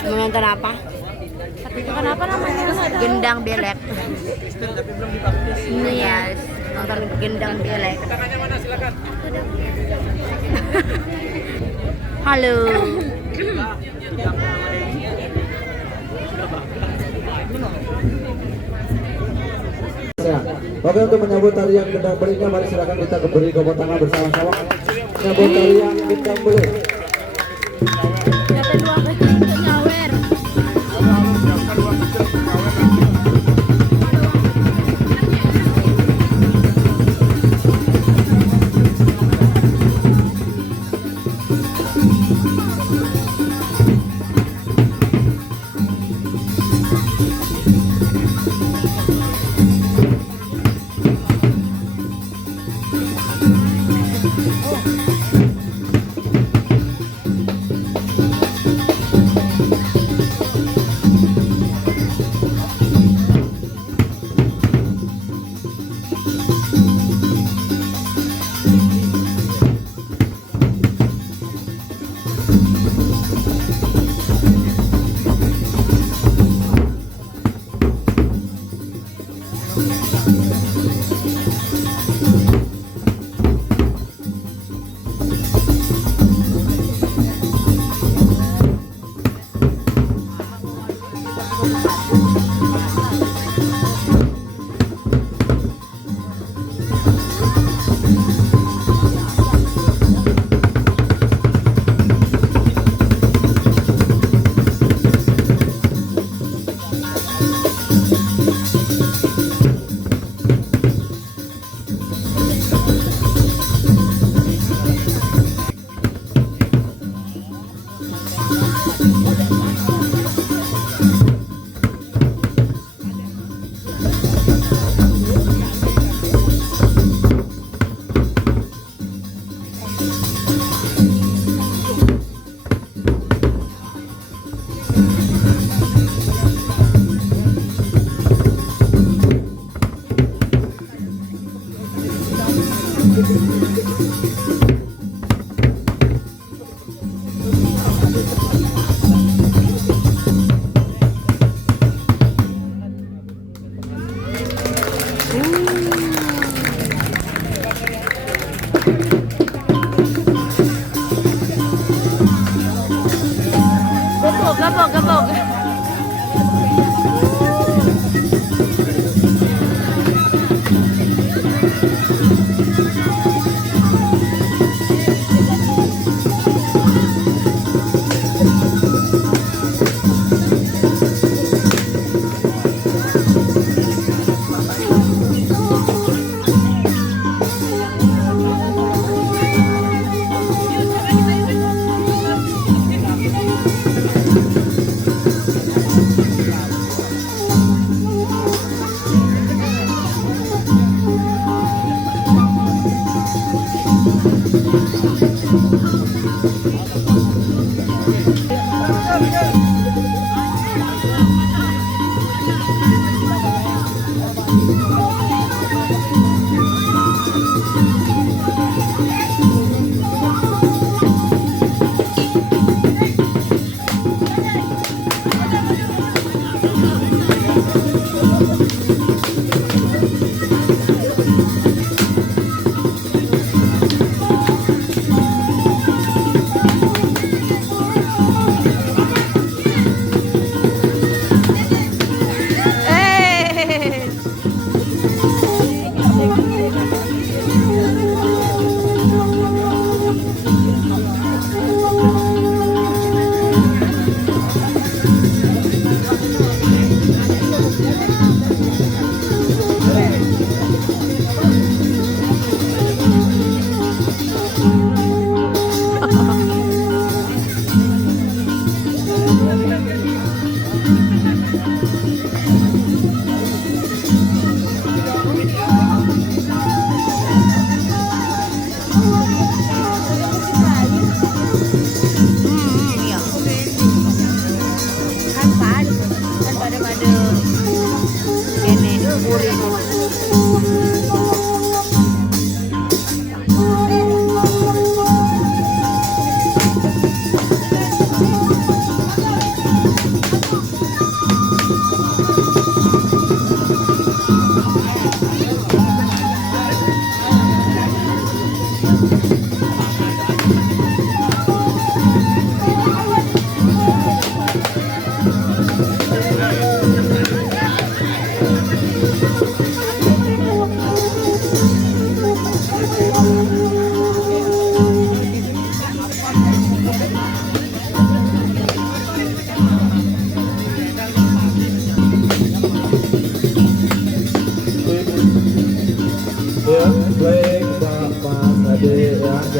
Menonton apa? Itu kan apa namanya? Gendang Belek. Yes, nonton Gendang Belek. Tangannya mana silakan. Halo. Oke, untuk menyambut tarian gendang beleknya, mari silakan kita beri tepuk tangan bersama-sama. Menyambut tarian gendang belek. Dapat dua kecil untuk nyawer. Gabok, gabok.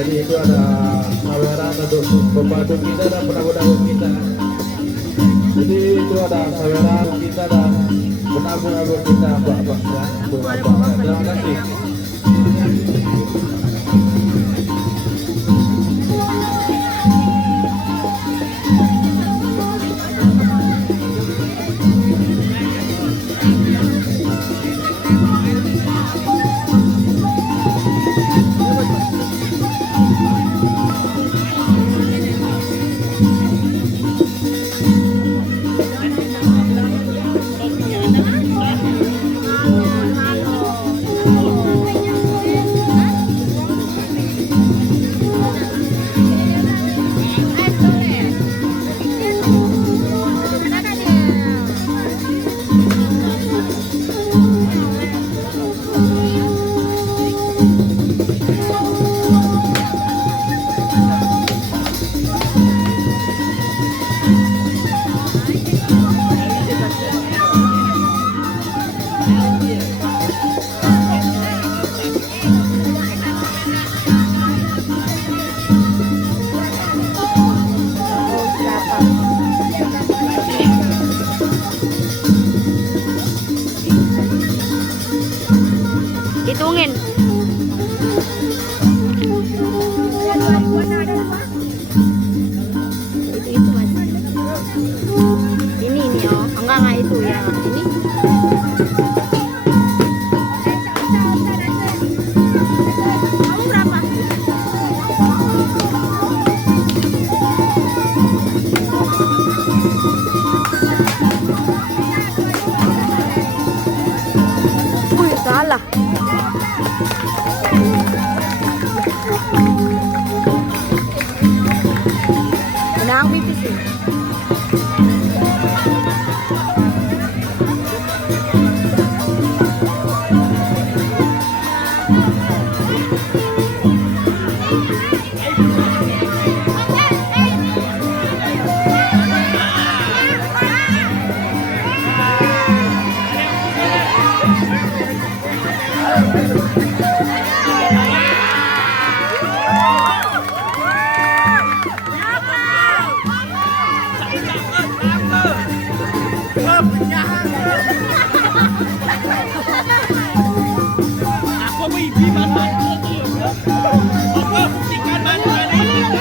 Jadi itu ada saweran untuk pembantu kita dan penanggung-tanggung kita. Jadi itu ada saweran kita dan penanggung-tanggung kita, Bapak ya. Terima kasih. Hitungin. Itu mas. Ini oh. Enggak itu ya. Ini. Kamu berapa? Wih, salah. Menang pipis sih. Aku bibi mantan itu. Aku buktikan mantan itu.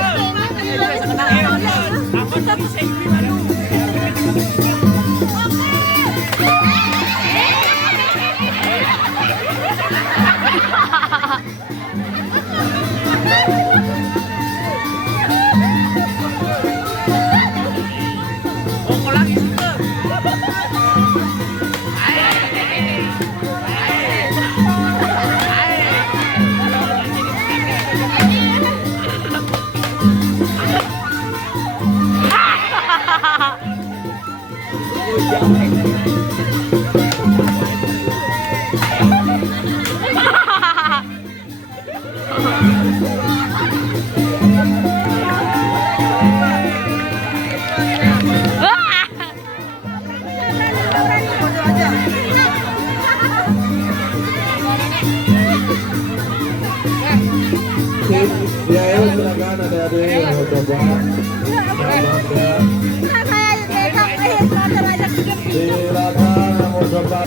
Aku bisa bibi baru. Oh, lagi suka. Ya, silakan adik-adik yang mau coba. Selamat ya. Silakan yang mau coba.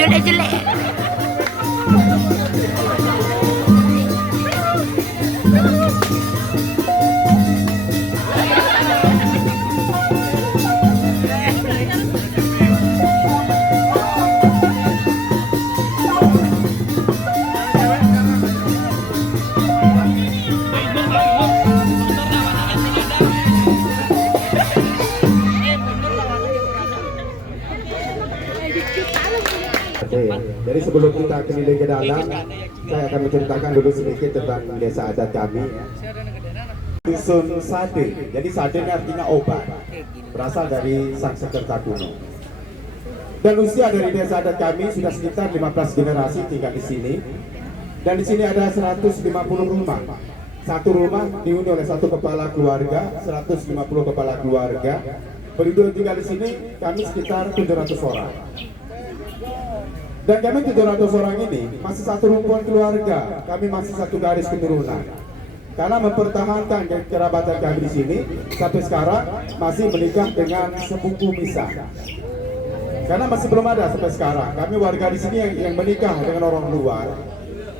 Jelek-jelek. Oke, jadi sebelum kita keliling ke dalam, saya akan menceritakan dulu sedikit tentang desa adat kami. Dusun Sade, jadi Sade ini artinya obat, berasal dari sang sekerta kuno. Dan usia dari desa adat kami sudah sekitar 15 generasi tinggal di sini. Dan di sini ada 150 rumah Satu rumah dihuni oleh satu kepala keluarga, 150 kepala keluarga. Penduduk yang tinggal di sini kami sekitar 700 orang. Dan kami 700 orang ini masih satu rumpun keluarga, kami masih satu garis keturunan. Karena mempertahankan kerabatan kami di sini sampai sekarang masih menikah dengan sepupu misah. Karena masih belum ada sampai sekarang. Kami warga di sini yang menikah dengan orang luar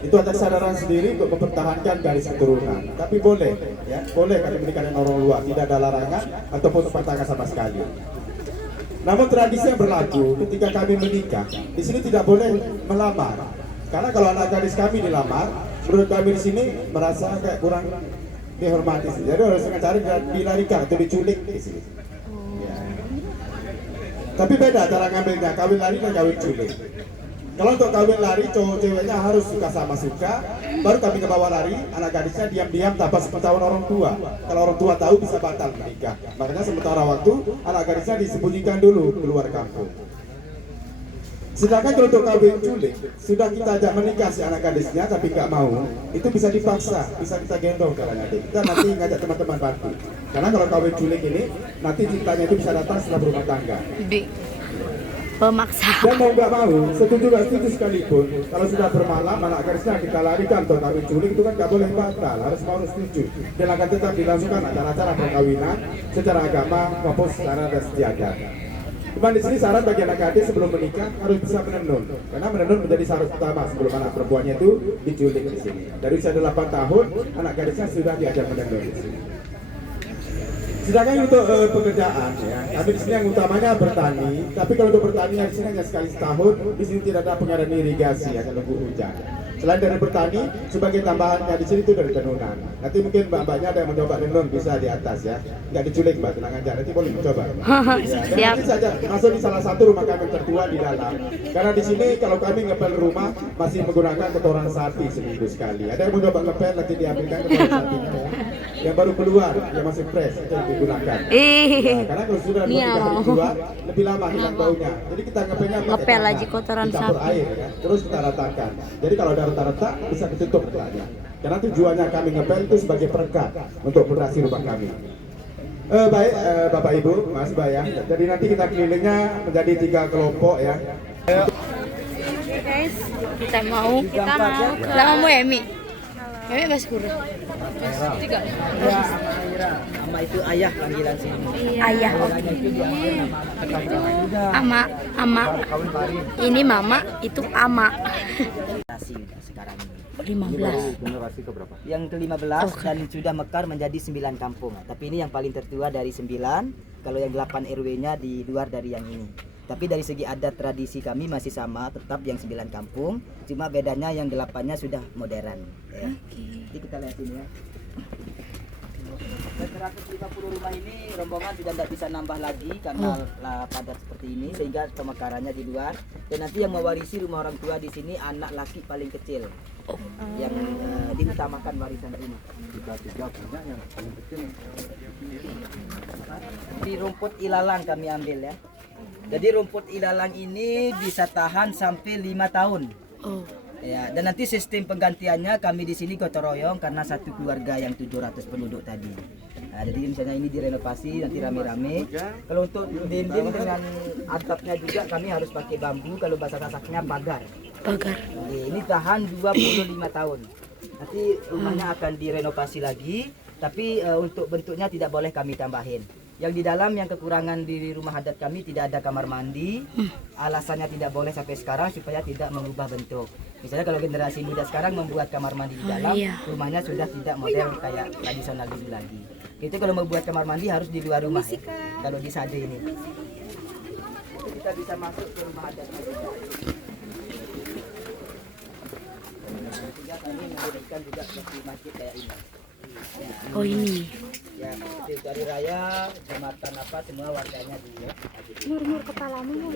itu atas kesadaran sendiri untuk mempertahankan garis keturunan. Tapi boleh, ya, boleh kami menikah dengan orang luar, tidak ada larangan ataupun pertentangan sama sekali. Namun tradisi yang berlaku ketika kami menikah di sini tidak boleh melamar. Karena kalau anak gadis kami dilamar, menurut kami di sini merasa kayak kurang dihormati. Jadi harus dengan cara dilarikan atau diculik di sini. Ya. Tapi beda cara ngambilnya, kawin lari dan kawin culik. Kalau untuk kawin lari, cowok ceweknya harus suka sama suka, baru kami ke bawah lari, anak gadisnya diam-diam tanpa sepengetahuan orang tua. Kalau orang tua tahu bisa batal menikah. Makanya sementara waktu, anak gadisnya disembunyikan dulu keluar kampung. Sedangkan kalau untuk kawin culik, sudah kita ajak menikah si anak gadisnya tapi nggak mau, itu bisa dipaksa, bisa kita gendong caranya. Kita nanti ngajak teman-teman bantu. Karena kalau kawin culik ini, nanti cintanya itu bisa datang setelah berumah tangga. Pemaksa. Dan mau nggak mau, setuju nggak setuju sekalipun, kalau sudah bermalam, anak gadisnya kita larikan untuk kawin culik itu kan nggak boleh batal, harus mau setuju. Dan akan tetap dilangsungkan acara-acara perkawinan secara agama maupun secara adat istiadat. Cuma di sini syarat bagi anak gadis sebelum menikah harus bisa menenun, karena menenun menjadi syarat utama sebelum anak perempuannya itu diculik di sini. Dari usia 8 tahun, anak gadisnya sudah diajar menenun di sini. Sedangkan untuk pekerjaan, ya, kami di sini yang utamanya bertani. Tapi kalau untuk bertani di sini hanya sekali setahun, di sini tidak ada pengalian irigasi, akan nunggu hujan. Selain dari bertani, sebagai tambahannya di sini itu dari tenunan. Nanti mungkin mbak-mbaknya ada yang mencoba tenun bisa di atas ya, nggak diculik mbak, tenang aja. Nanti boleh mencoba. Ya, dan nanti saja masuk di salah satu rumah kami tertua di dalam. Karena di sini kalau kami ngepel rumah masih menggunakan kotoran sapi seminggu sekali. Ada yang mencoba ngepel nanti diambilkan kotoran sapinya ya. Yang baru keluar, yang masih fresh itu yang digunakan. Ya, karena kalau sudah 2-3 hari keluar lebih lama hilang baunya. Jadi kita ngepelnya pakai Ngepel tangan, aja kotoran dicampur sapi. air ya. Terus kita ratakan. Jadi kalau ada retak-retak bisa ditutup retaknya. Karena tujuannya kami ngepel itu sebagai perekat untuk fondasi rumah kami. Baik, Bapak Ibu, Mas Bayang. Jadi nanti kita kelilingnya menjadi 3 kelompok ya. Guys, kita mau ke Lama Emi. Emi Mas Guru. Nama itu ayah panggilan sini. Ayah. Ama, ama. Ini mama, itu ama. Sekarang ini. 15. Generasi keberapa? Yang ke-15 dan sudah mekar menjadi 9 kampung. Tapi ini yang paling tertua dari 9. Kalau yang 8 RW-nya di luar dari yang ini. Tapi dari segi adat tradisi kami masih sama, tetap yang 9 kampung. Cuma bedanya yang 8-nya sudah modern. Ya. Jadi kita lihat ini ya. Dan 150 rumah ini rombongan sudah tidak bisa nambah lagi karena padat seperti ini, sehingga pemekarannya di luar. Dan nanti yang mewarisi rumah orang tua di sini anak laki paling kecil yang diutamakan warisan ini. Di rumput ilalang kami ambil ya. Jadi rumput ilalang ini bisa tahan sampai 5 tahun. Ya, dan nanti sistem penggantiannya kami di sini gotong royong karena satu keluarga yang 700 penduduk tadi. Nah, jadi misalnya ini direnovasi nanti rame-rame. Kalau untuk dinding dengan atapnya juga kami harus pakai bambu, kalau bahasa Sasaknya pagar. Pagar. Ini tahan 25 tahun. Nanti rumahnya akan direnovasi lagi, tapi untuk bentuknya tidak boleh kami tambahin. Yang di dalam yang kekurangan di rumah adat kami tidak ada kamar mandi. Alasannya tidak boleh sampai sekarang supaya tidak mengubah bentuk. Misalnya kalau generasi muda sekarang membuat kamar mandi di dalam, rumahnya sudah tidak modern kayak tradisional dulu lagi. Itu kalau membuat kamar mandi harus di luar rumah ya. Kalau di Sade ini. Itu kita bisa masuk ke rumah adat. Sehingga kami mendirikan juga seperti masjid kayak ini. Oh ini. Ya, itu dari raya, jembatan apa semua warganya di ya. Murmur kepalamu.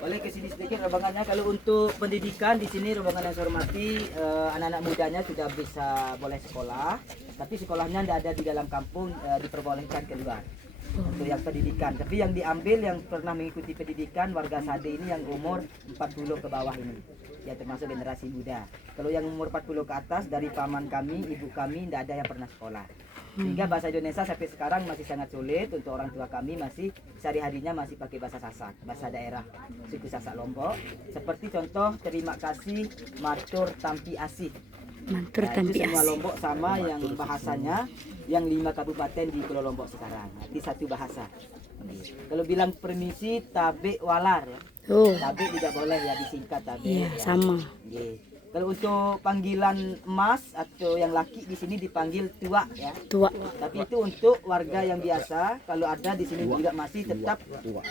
Boleh ke sini sedikit rombongannya. Kalau untuk pendidikan di sini rombongan yang saya hormati, anak-anak mudanya sudah bisa boleh sekolah, tapi sekolahnya tidak ada di dalam kampung, diperbolehkan keluar untuk yang pendidikan. Tapi yang diambil yang pernah mengikuti pendidikan warga Sade ini yang umur 40 ke bawah ini. ya termasuk generasi muda. Kalau yang umur 40 ke atas dari paman kami, ibu kami tidak ada yang pernah sekolah. Sehingga bahasa Indonesia sampai sekarang masih sangat sulit untuk orang tua kami, masih sehari-harinya masih pakai bahasa Sasak, bahasa daerah suku Sasak Lombok. Seperti contoh terima kasih, matur, tampi asih. Mantur Nah, tampi itu semua asih. Lombok sama yang bahasanya yang 5 kabupaten di Pulau Lombok sekarang. Nanti satu bahasa. Kalau bilang permisi tabe walar ya. Oh, Tabe tidak boleh ya disingkat tabe. iya ya. sama. Nggih. Kalau untuk panggilan emas atau yang laki di sini dipanggil tua ya. Tua. Tapi itu untuk warga yang biasa. Kalau ada di sini juga masih tetap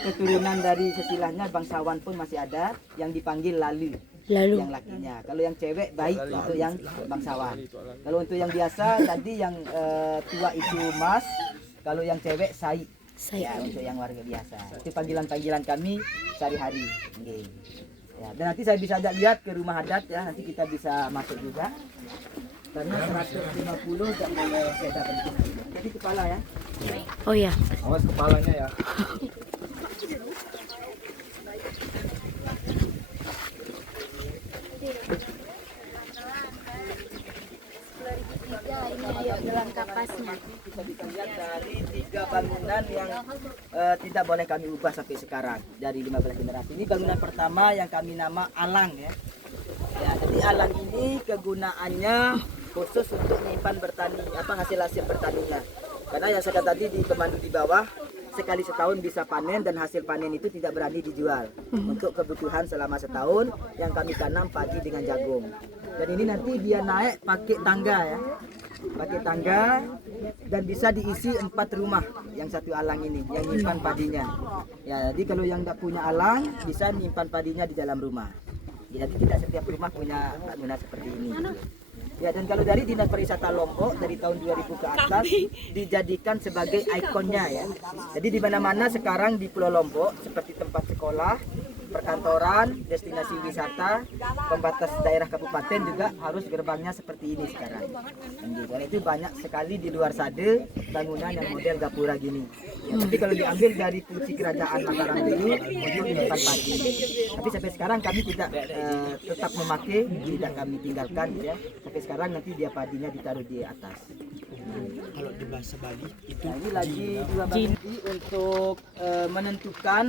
keturunan dari sesilahnya bangsawan pun masih ada yang dipanggil lalu. Lalu Yang lakinya. Kalau yang cewek baik untuk yang bangsawan. Kalau untuk yang biasa tadi yang tua itu mas. Kalau yang cewek sai. Ya, saya. untuk yang warga biasa. Itu panggilan-panggilan kami sehari-hari. Nggih. Ya, dan nanti saya bisa ajak lihat ke rumah adat ya. Nanti kita bisa masuk juga. Karena 150 tidak boleh beda bentuk. Jadi kepala ya. Oh ya. Awas kepalanya ya. Ini ayo jalan kapasnya. Kita bisa lihat dari 3 bangunan yang tidak boleh kami ubah sampai sekarang dari 15 generasi. Ini bangunan pertama yang kami nama alang ya. Ya, jadi alang ini kegunaannya khusus untuk menyimpan bertani hasil bertaninya. Karena yang saya kata tadi di pemandu di bawah sekali setahun bisa panen dan hasil panen itu tidak berani dijual. Untuk kebutuhan selama setahun yang kami tanam padi dengan jagung. Dan ini nanti dia naik pakai tangga ya. Pakai tangga dan bisa diisi 4 rumah yang satu alang ini yang nyimpan padinya. Ya, jadi kalau yang tidak punya alang bisa nyimpan padinya di dalam rumah. Jadi tidak setiap rumah punya bangunan seperti ini. Ya, dan kalau dari Dinas Pariwisata Lombok dari tahun 2000 ke atas dijadikan sebagai ikonnya ya. Jadi di mana-mana sekarang di Pulau Lombok seperti tempat sekolah, perkantoran, destinasi wisata, pembatas daerah kabupaten juga harus gerbangnya seperti ini sekarang. Dan itu banyak sekali di luar Sade bangunan yang model gapura gini. Ya, tapi kalau diambil dari fungsi kerajaan Mataram dulu untuk menyimpan padi. Tapi sampai sekarang kami tidak tetap memakai, tidak kami tinggalkan ya. Sampai sekarang nanti dia padinya ditaruh di atas. Kalau di bahasa Bali itu Nah, ini lagi dua bagi untuk menentukan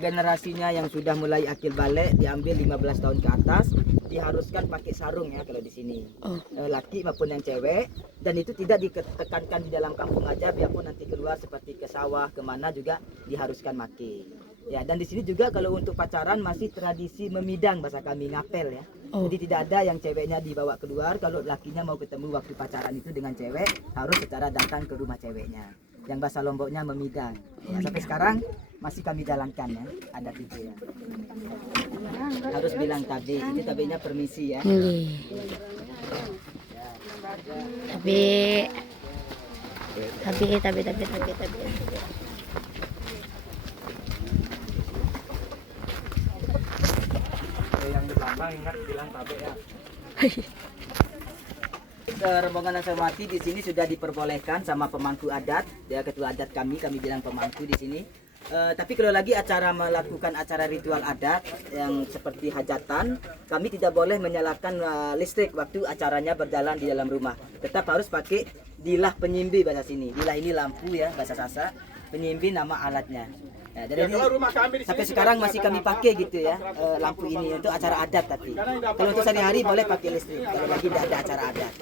generasinya yang sudah mulai akil balik diambil 15 tahun ke atas diharuskan pakai sarung ya kalau di sini. Laki maupun yang cewek, dan itu tidak ditekankan di dalam kampung aja, biarpun nanti keluar seperti ke sawah kemana juga diharuskan pakai. Ya, dan di sini juga kalau untuk pacaran masih tradisi memidang bahasa kami ngapel ya. Jadi tidak ada yang ceweknya dibawa keluar. Kalau lakinya mau ketemu waktu pacaran itu dengan cewek harus secara datang ke rumah ceweknya. Yang bahasa Lomboknya memidang. Ya, sampai sekarang masih kami jalankan ya, adat itu ya. Harus bilang tabe, itu tabenya permisi ya. Nggih. Tapi. yang di belakang ingat bilang tabe ya. Rombongan yang saya hormati di sini sudah diperbolehkan sama pemangku adat, ya ketua adat kami bilang pemangku di sini. Tapi kalau lagi melakukan acara ritual adat yang seperti hajatan, kami tidak boleh menyalakan listrik waktu acaranya berjalan di dalam rumah. Tetap harus pakai dilah penyimbi bahasa sini. Dilah ini lampu ya bahasa Sasak, penyimbi nama alatnya. Ya, jadi sampai sekarang masih kami pakai gitu ya lampu ini untuk acara adat, tapi kalau untuk sehari-hari boleh pakai listrik. Kalau lagi tidak ada acara adat,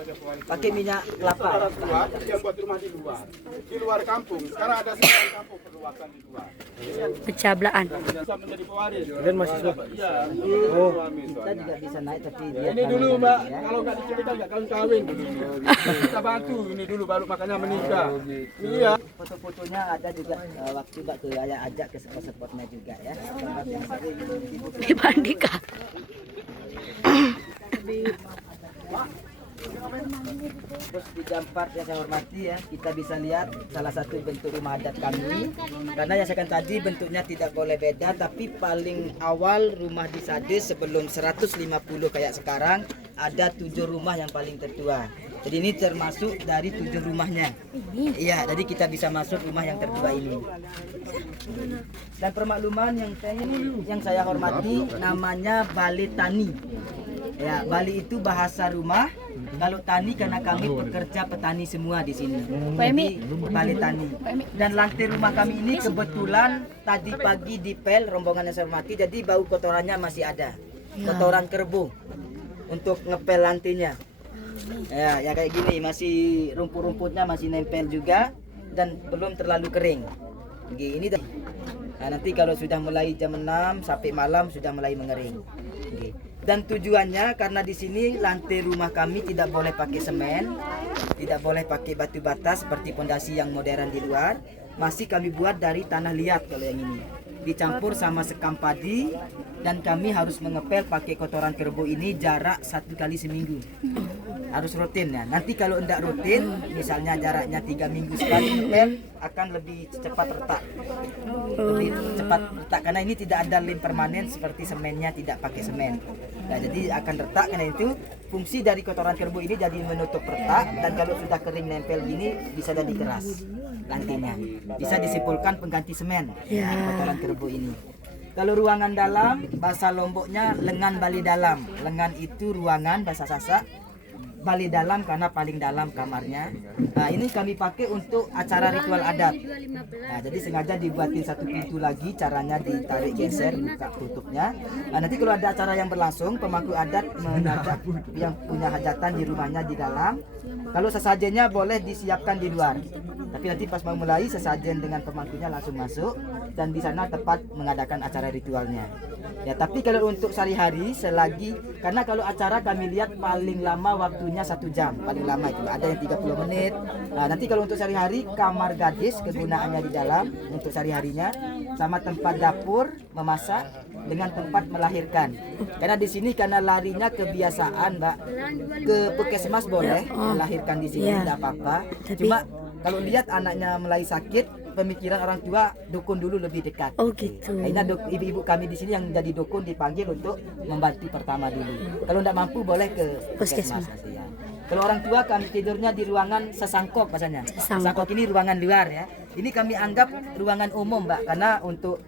pakai minyak kelapa. Dia buat rumah di luar kampung. Sekarang ada 9 kampung perluasan di luar. Pecah belaan. Bisa menjadi pewaris. Dan mahasiswa. Iya. Kita juga bisa naik, tapi dia Ini dulu tangan Mbak, ya. kalau nggak dicerita nggak kawin dulu. Kita bantu ini dulu baru makanya menikah. Iya. Foto-fotonya ada juga waktu Mbak ke ajak ke spot-spotnya juga ya. Yang sering dibuka. Di Bandika. Terus di Jampar yang saya hormati ya, kita bisa lihat salah satu bentuk rumah adat kami. Karena yang saya katakan tadi bentuknya tidak boleh beda, tapi paling awal rumah di Sade sebelum 150 kayak sekarang ada 7 rumah yang paling tertua. Jadi ini termasuk dari 7 rumahnya. Iya, jadi kita bisa masuk rumah yang kedua ini. Dan permakluman yang saya hormati namanya Bali Tani. Ya, Bali itu bahasa rumah. Kalau tani karena kami pekerja petani semua di sini. Jadi Bali Tani. Dan lantai rumah kami ini kebetulan tadi pagi dipel rombongan yang saya hormati, jadi bau kotorannya masih ada. Kotoran kerbau untuk ngepel lantainya. Ya, ya kayak gini, masih rumput-rumputnya masih nempel juga dan belum terlalu kering. Begini dah. Nah, nanti kalau sudah mulai jam 6 sampai malam sudah mulai mengering. Dan tujuannya karena di sini lantai rumah kami tidak boleh pakai semen, tidak boleh pakai batu bata seperti pondasi yang modern di luar. Masih kami buat dari tanah liat kalau yang ini. Dicampur sama sekam padi dan kami harus mengepel pakai kotoran kerbau ini jarak 1 kali seminggu. Harus rutin ya. Nanti kalau tidak rutin, misalnya jaraknya 3 minggu sekali ngepel, akan lebih cepat retak. Lebih cepat retak karena ini tidak ada lem permanen seperti semennya tidak pakai semen. Nah, jadi akan retak karena itu fungsi dari kotoran kerbau ini jadi menutup retak dan kalau sudah kering nempel gini bisa jadi keras lantainya. Bisa disimpulkan pengganti semen kotoran kerbau ini. Kalau ruangan dalam, bahasa Lomboknya lengan Bali dalam. Lengan itu ruangan bahasa Sasak. Bali dalam karena paling dalam kamarnya. Nah, ini kami pakai untuk acara ritual adat. Nah, jadi sengaja dibuatin satu pintu lagi, caranya ditarik geser, buka tutupnya. Nah, nanti kalau ada acara yang berlangsung, pemangku adat mengajak yang punya hajatan di rumahnya di dalam. Kalau sesajennya boleh disiapkan di luar. Tapi nanti pas mau mulai sesajen dengan pemangkunya langsung masuk dan di sana tepat mengadakan acara ritualnya. Ya, tapi kalau untuk sehari-hari selagi karena kalau acara kami lihat paling lama waktunya 1 jam, paling lama itu ada yang 30 menit. Nah, nanti kalau untuk sehari-hari kamar gadis kegunaannya di dalam untuk sehari-harinya sama tempat dapur memasak dengan tempat melahirkan. Karena di sini karena larinya kebiasaan, Mbak, ke puskesmas boleh melahirkan di sini tidak apa-apa. Cuma kalau lihat anaknya mulai sakit, pemikiran orang tua dukun dulu lebih dekat. Oh gitu. Karena ibu-ibu kami di sini yang jadi dukun dipanggil untuk membantu pertama dulu. Kalau tidak mampu boleh ke puskesmas. Ya. Kalau orang tua kami tidurnya di ruangan sesangkok bahasanya. Sesangkok ini ruangan luar ya. Ini kami anggap ruangan umum, Mbak, karena untuk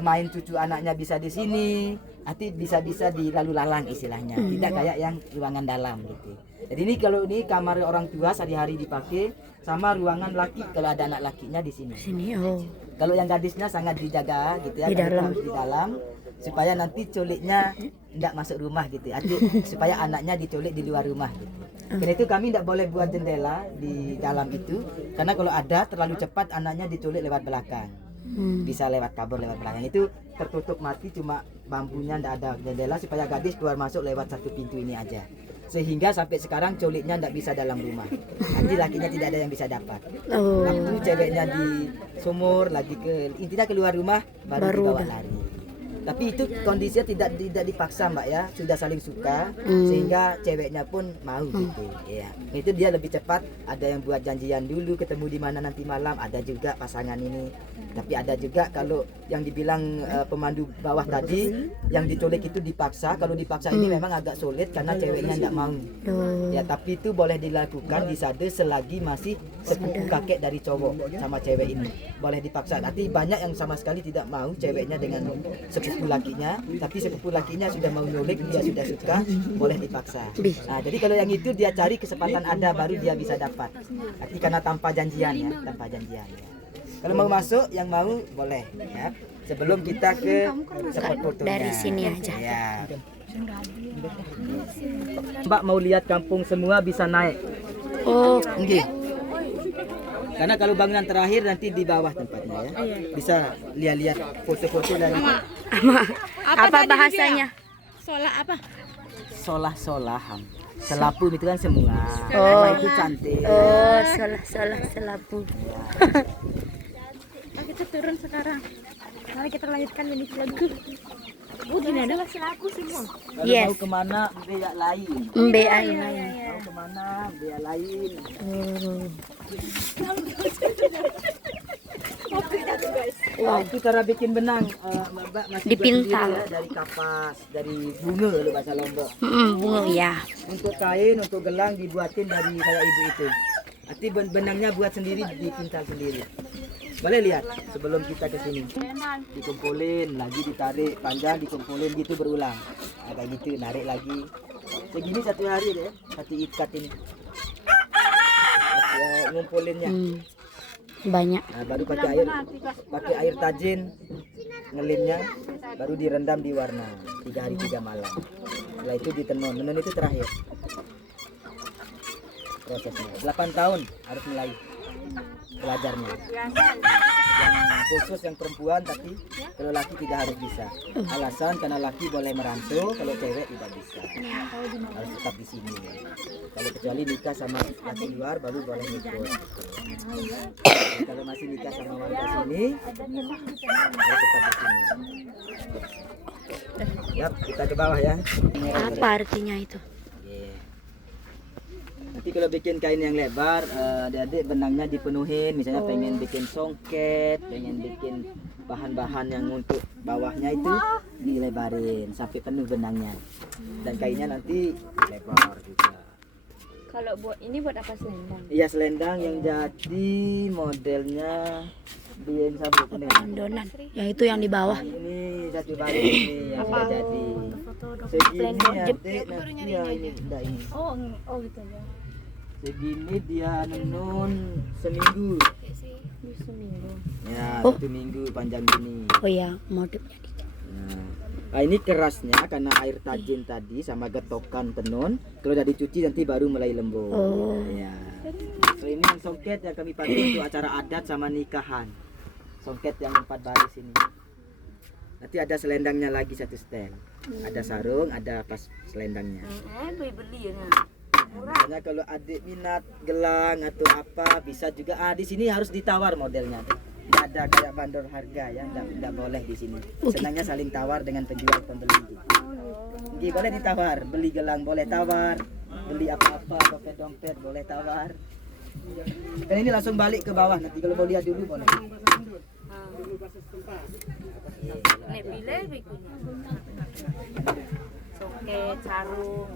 main cucu anaknya bisa di sini, nanti bisa-bisa di lalu lalang istilahnya. Tidak kayak yang ruangan dalam gitu. Jadi ini kalau ini kamar orang tua sehari-hari dipakai sama ruangan laki kalau ada anak lakinya di sini. Kalau yang gadisnya sangat dijaga gitu ya, harus di dalam supaya nanti culiknya tidak masuk rumah gitu. Supaya anaknya diculik di luar rumah gitu. Karena itu kami tidak boleh buat jendela di dalam itu karena kalau ada terlalu cepat anaknya diculik lewat belakang. Bisa lewat kabur lewat belakang itu tertutup mati cuma bambunya tidak ada jendela supaya gadis keluar masuk lewat satu pintu ini aja. Sehingga sampai sekarang culiknya tidak bisa dalam rumah. Nanti lakinya tidak ada yang bisa dapat. Waktu ceweknya di sumur lagi intinya keluar rumah baru dibawa lari. Tapi itu kondisinya tidak dipaksa, Mbak ya, sudah saling suka sehingga ceweknya pun mau gitu. Ya. Itu dia lebih cepat. Ada yang buat janjian dulu ketemu di mana nanti malam, ada juga pasangan ini. Tapi ada juga kalau yang dibilang pemandu bawah tadi yang diculik itu dipaksa. Kalau dipaksa ini memang agak sulit karena ceweknya tidak mau. Ya, tapi itu boleh dilakukan di Sade selagi masih sepupu kakek dari cowok sama cewek ini. Boleh dipaksa. Nanti banyak yang sama sekali tidak mau ceweknya dengan sepupu lakinya, tapi sepupu lakinya sudah mau nyulik, dia sudah suka, boleh dipaksa. Nah, jadi kalau yang itu dia cari kesempatan ada baru dia bisa dapat. Nanti karena tanpa janjian ya, tanpa janjian ya. Kalau mau masuk, yang mau boleh ya. Sebelum kita ke spot fotonya. Dari sini aja. Ya. Mbak mau lihat kampung semua bisa naik. Oh, Nggih. Karena kalau bangunan terakhir nanti di bawah tempatnya ya. Bisa lihat-lihat foto-foto dari apa bahasanya? Solah apa? solah-solahan. Selapu itu kan semua. Nama itu cantik. Oh, salah selapu. Nah, kita turun sekarang. Mari kita lanjutkan ini lagi. Oh, gini ada selaku semua. Kalau Yes. mau kemana bea lain. Mbean. Mau kemana bea lain. Wow. Itu cara bikin benang, Mbak masih Dipintal. buat sendiri ya, dari kapas, dari bunga lu bahasa Lombok. Bunga ya. Untuk kain, untuk gelang dibuatin dari kayak ibu itu. Nanti benangnya buat sendiri, dipintal sendiri. Boleh lihat sebelum kita ke sini. Dikumpulin, lagi ditarik, panjang dikumpulin gitu berulang. Nah, kayak gitu, narik lagi. Segini satu hari deh, satu ikat ini. Ngumpulinnya. Banyak. Nah, baru pakai air tajin ngelimnya, baru direndam di warna 3 hari 3 malam. Setelah itu ditenun. Menenun itu terakhir prosesnya. 8 tahun harus mulai belajarnya. Yang khusus yang perempuan, tapi kalau laki tidak harus bisa. Alasan karena laki boleh merantau, kalau cewek tidak bisa. Harus tetap di sini. Kalau kecuali nikah sama laki luar baru boleh ikut. Kalau masih nikah sama warga sini harus tetap di sini. Yap, kita ke bawah ya. Apa artinya itu? Oke. Nanti kalau bikin kain yang lebar, adik-adik benangnya dipenuhin. Misalnya pengen bikin songket, pengen bikin bahan-bahan yang untuk bawahnya itu dilebarin sampai penuh benangnya. Dan kainnya nanti lebar juga. Kalau buat ini buat apa selendang? Iya, selendang yang jadi modelnya bikin sabuk kuning. Donan. Yang itu yang di bawah. Ini satu balik ini yang sudah jadi. Segini adik nanti ya ini enggak ini. Oh gitu ya. Segini dia nenun seminggu. Seminggu. Ya, Oh. 1 minggu panjang gini. Oh ya, modulnya. Nah, ini kerasnya karena air tajin tadi sama getokan tenun. Kalau udah dicuci nanti baru mulai lembut. Oh. Ya. So ini yang songket yang kami pakai untuk acara adat sama nikahan. Songket yang 4 baris ini. Nanti ada selendangnya lagi 1 stel. Ada sarung, ada pas selendangnya. Beli ya. Misalnya kalau adik minat gelang atau apa bisa juga. Di sini harus ditawar modelnya. Tidak ada kayak bandor harga ya, tidak boleh di sini. Senangnya saling tawar dengan penjual pembeli. Jadi boleh ditawar, beli gelang boleh tawar, beli apa-apa dompet-dompet boleh tawar. Dan ini langsung balik ke bawah, nanti kalau mau lihat dulu boleh. Nek pilih bikunya. Songket, sarung.